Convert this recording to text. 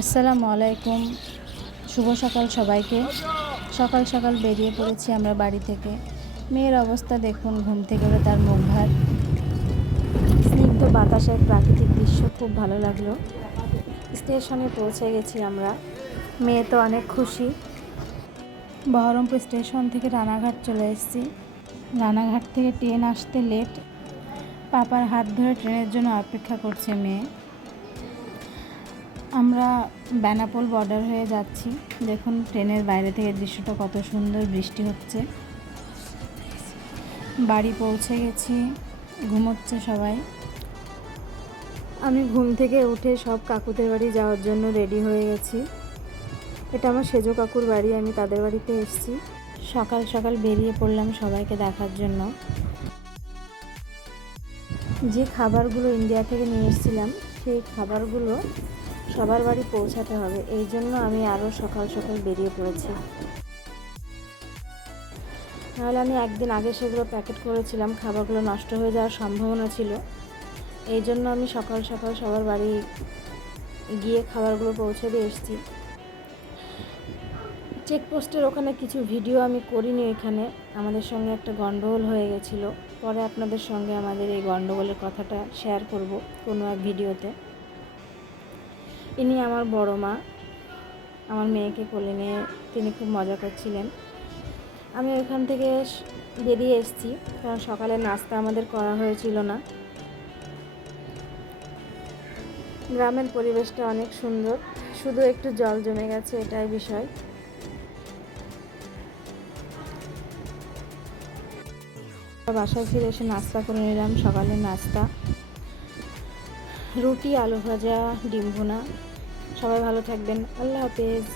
আসসালামু আলাইকুম। শুভ সকাল সবাইকে। সকাল সকাল বেরিয়ে পড়েছি আমরা বাড়ি থেকে। মেয়ের অবস্থা দেখুন, ঘুম থেকে উঠে তার মুখ ভার। স্নিগ্ধ বাতাসের প্রাকৃতিক দৃশ্য খুব ভালো লাগলো। স্টেশনে পৌঁছে গেছি আমরা। মেয়ে তো অনেক খুশি। বহরমপুর স্টেশন থেকে রানাঘাট চলে এসেছি। রানাঘাট থেকে ট্রেন আসতে লেট। পাপার হাত ধরে ট্রেনের জন্য অপেক্ষা করছে মেয়ে। আমরা বেনাপোল বর্ডার হয়ে যাচ্ছি। দেখুন ট্রেনের বাইরে থেকে দৃশ্যটা কত সুন্দর, বৃষ্টি হচ্ছে। বাড়ি পৌঁছে গেছি, ঘুমোচ্ছে সবাই। আমি ঘুম থেকে উঠে সব কাকুদের বাড়ি যাওয়ার জন্য রেডি হয়ে গেছি। এটা আমার সেজো কাকুর বাড়ি, আমি তাদের বাড়িতে এসেছি। সকাল সকাল বেরিয়ে পড়লাম সবাইকে দেখার জন্য। যে খাবারগুলো ইন্ডিয়া থেকে নিয়ে এসেছিলাম সেই খাবারগুলো সবার বাড়ি পৌঁছাতে হবে, এই জন্য আমি আরও সকাল সকাল বেরিয়ে পড়েছি। নাহলে আমি একদিন আগে সেগুলো প্যাকেট করেছিলাম, খাবারগুলো নষ্ট হয়ে যাওয়ার সম্ভাবনা ছিল। এই জন্য আমি সকাল সকাল সবার বাড়ি গিয়ে খাবারগুলো পৌঁছে দিয়ে এসেছি। চেকপোস্টের ওখানে কিছু ভিডিও আমি করিনি। এখানে আমাদের সঙ্গে একটা গন্ডগোল হয়ে গেছিলো। পরে আপনাদের সঙ্গে আমাদের এই গন্ডগোলের কথাটা শেয়ার করব কোনো এক ভিডিওতে। ইনি আমার বড় মা, আমার মেয়েকে কোলে নিয়ে তিনি খুব মজা করছিলেন। আমি ওইখান থেকে বেরিয়ে এসেছি, কারণ সকালে নাস্তা আমাদের করা হয়েছিল না। গ্রামের পরিবেশটা অনেক সুন্দর, শুধু একটু জল জমে গেছে, এটাই বিষয়। বাসায় ফিরে এসে নাস্তা করে নিলাম। সকালের নাস্তা রুটি, আলু ভাজা, ডিম ভুনা। সবাই ভালো থাকবেন। আল্লাহ হাফেজ।